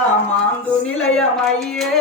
மாந்து நிலையமையே.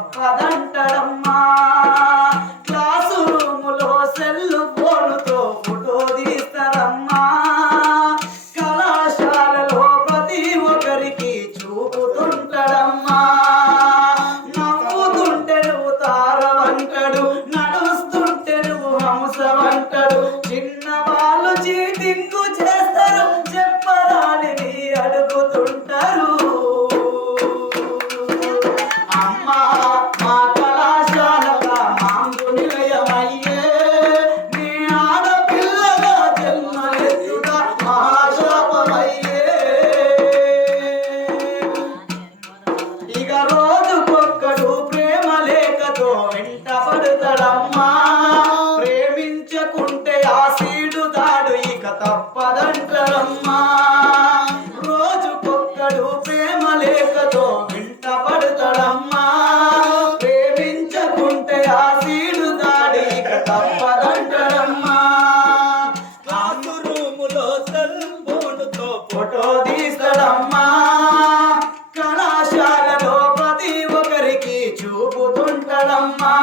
తప్పదంటడమ్మా క్లాసు రూములో సెల్లు ఫోనుతో ఫోటో తీస్తారమ్మా. కళాశాలలో ప్రతి ఒక్కరికి చూపుతుంటాడమ్మా. నవ్వుతుంటే నువ్వు తారవంటాడు నడుస్తుంటే నువ్వు హంసవంటాడు. చిన్న వాళ్ళు చీటింగు చేస్తారు చెప్పరాని అడుగుతుంటారు. తప్పదంటారమ్మా రోజుకొక్కడు ప్రేమ లేఖతో వెంటబడతాడమ్మా ప్రేమించకుంటే ఆ సీడు దాడి ఇక క్లాసు రూములో సెల్ ఫోనుతో ఫోటో తీస్తాడమ్మా. కళాశాలలో ప్రతి ఒక్కరికి చూపుతుంటాడమ్మా.